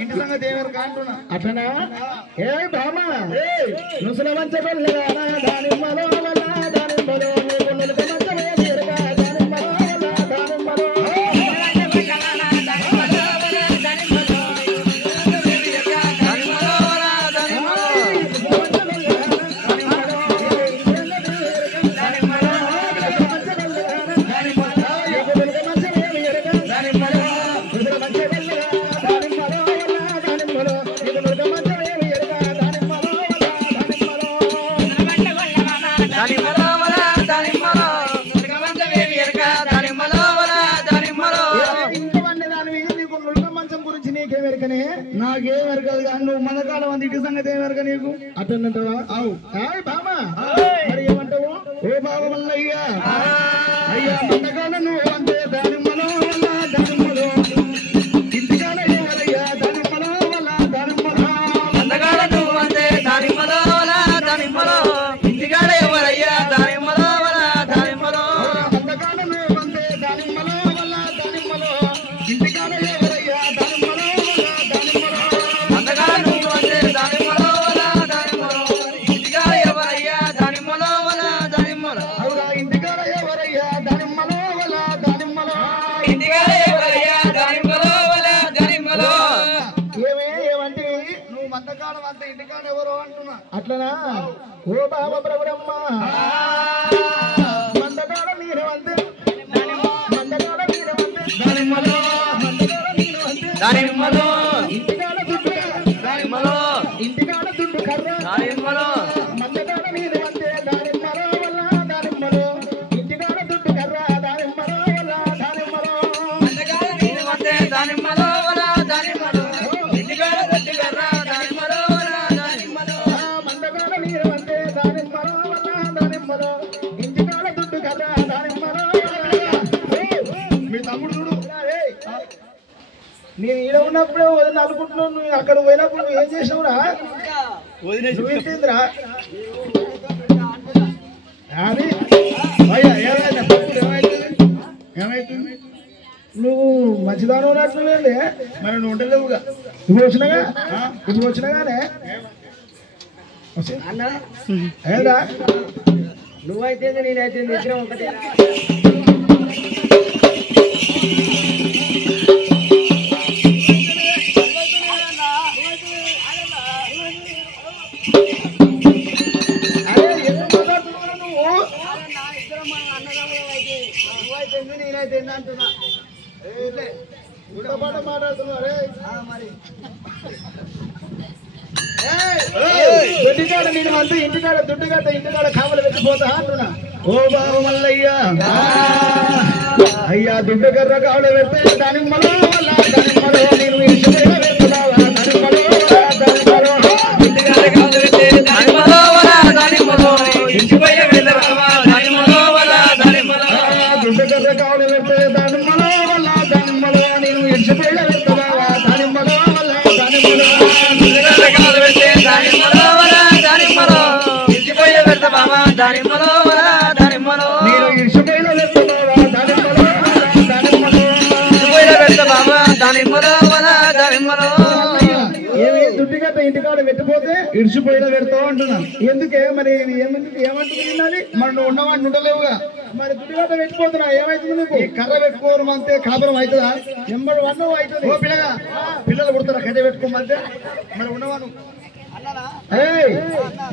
ఇంటి సంగతి ఏమేరు కాంటున్నా అట్లనా ఏ బామ నుసుల మంచ వెళ్ళగా దాని మలో దాని మలో నాకేమెరకదు కానీ నువ్వు మనకాలం అంత ఇటు సంగతి ఏమెరక నీకు అట్టంటావా అవు బామా మరి ఏమంటావు ఓ బాబా మల్లయ్య అయ్యా మనకాలం నువ్వు అంతే దాని మనో వల్ల దాని మనో ఇంటికాడ ఏమయ్యా దాని మనో వల్ల దాని మనో అందగాడ నువ్వు అంతే దాని మనో వల్ల దాని మనో ఇంటికాడ ఎవరయ్యా దాని మనో వల్ల దాని మనో అందగాడ నువ్వు అంతే దాని మనో వల్ల దాని మనో ఇంటికాడ ఎవరయ్యా దాని మనో అట్లనా ఓ బాబా బ్రహ్మ మందగాడ నీరు అంతే మందగాడ నీరు అంతే దానిమ్మలో ఇంటికాడ దుడ్డు దానిమ్మలో ఇంటికాడ దుడ్డు కర్ర దానిమ్మలో మందగాడ నీరు అంతే దానిమ్మలో వల్ల దానిమ్మలో ఇంటికాడ దుడ్డు కర్ర దానిమ్మలో వల్ల దానిమ్మలో అందగాడ నీరు అంతే దానిమ్మలో వల్ల దానిమ్మలో ఇంటికాడ దుడ్డు కర్ర దానిమ్మలో వల్ల దానిమ్మలో మందగాడ నీరు అంతే దానిమ్మలో వల్ల దానిమ్మలో ఇంటికాడ దుడ్డు కర్ర దానిమ్మలో మీ తమ్ముడు చూడు నేను ఈడ ఉన్నప్పుడే వదిలి అనుకుంటున్నావు నువ్వు అక్కడ పోయినప్పుడు నువ్వు ఏం చేసినవురా నువ్వు ఏంటిందిరా అది ఏమైతుంది నువ్వు మంచిదానం ఉన్నట్లుంది మరి నువ్వు ఉండలేవుగా ఇప్పుడు వచ్చినాగానే ఏదా నువ్వైతే నేనైతే ఇద్దరం ఒకటే దొడ్డికాడ నేను అంతా ఇంటికాడ దుడ్డుగాడ ఇంటికాడ కావలు పెట్టిపోతా అంటున్నా ఓ బాబు మల్లయ్య అయ్యా దుడ్డు కర్ర కావలు పెడితే దానిమ్మలో వల్ల దానిమ్మలో నేను ఇంటికాడ పెడుతున్నావా దానిమ్మలో దానిమ్మలో ఇంటికాడ కావలు పెడితే దానిమ్మలో వల్ల దానిమ్మలో ఇంటిపై వెళ్ళవా దానిమ్మలో వల్ల దానిమ్మలో దుడ్డు కర్ర కావలు పెడితే దానిమ్మలో వల్ల దానిమ్మలో నేను ఇంటిపై వెళ్తున్నావా దానిమ్మలో వల్ల దానిమ్మలో దానిమ్మలో వల్ల దానిమ్మలో ఇంటిపై వెళ్తావా దానిమ్మలో వల్ల దానిమ్మలో నేను ఇంటిపై వెళ్తున్నావా దానిమ్మలో దానిమ్మలో వెళ్తావా దానిమ్మలో వల్ల దానిమ్మలో ఏమి దుడ్డిగట్ట ఇంటికాడ పెట్టిపోతే ఇడిచిపోయిన పెడతావు అంటున్నా ఎందుకే మరి ఏమంటుంది మరి నువ్వు ఉన్నవాడిని ఉండలేవుగా మరి దుడ్డిగట్ట పెట్టిపోతున్నా ఏమైతుంది నీకు ఈ కర్ర పెట్టుకోవడం అంతే కాపురం అవుతుందా ఎంబడి వన్నవు అవుతుంది ఓ పిల్లగా పిల్లలు పుడతారా కట్ట పెట్టుకోమంటే మరి ఉన్నవాను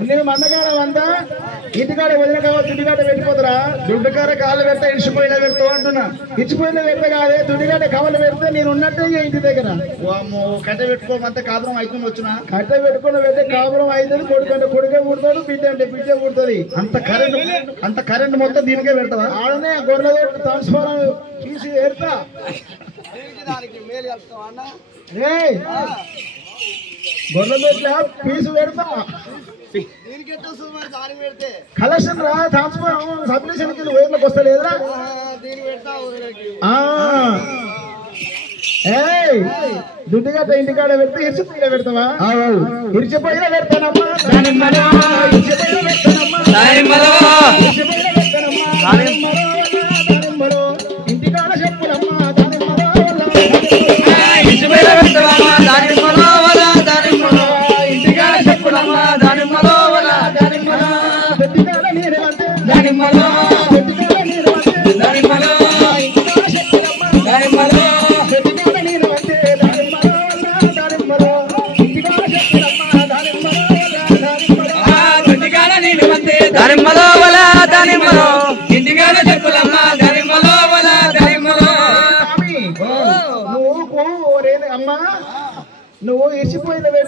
నేను మందకాలం అంతా ఇంటికాడ వదిన కావాలి దుడ్డిగట్ట పెట్టిపోతారా దుడ్డుకార కాళ్ళు పెడతా ఇడిచిపోయిన పెడతావు అంటున్నా ఇచ్చిపోయిన పెడతా కాదే దుడ్డిగట్ట కావాలి పెడితే నేను ఉన్నట్టే ఇంటి దగ్గర కట్ట పెట్టుకోమంటే కాపురం అవుతుంది వచ్చిన కట్ట పెట్టుకుని పెడితే కాపురం అవుతుంది కొడుకు అంటే కొడుకే పుడతాడు బిడ్డ అంటే బిడ్డే పుడుతుంది అంత కరెంట్ మొత్తం దీనికే పెడతావా ఆడనే గొర్రె ట్రాన్స్ఫారం తీసి పెడతా గొర్రె పీసు పెడతా కలెక్షన్ రా ట్రాన్స్ఫారం సబ్మిషన్ కి వైర్లకు వస్తలేదురా దుడ్డుగట్ట ఇంటికాడ పెడితే ఇరిచిపోయిన పెడతావా ఇరిచిపోయిన పెడతానమ్మా ఇంటికాడ చెప్పులమ్మా దానిమ్మలో దానిమ్మలో దానిమ్మలో దానిమ్మలో వల దానిమ్మలో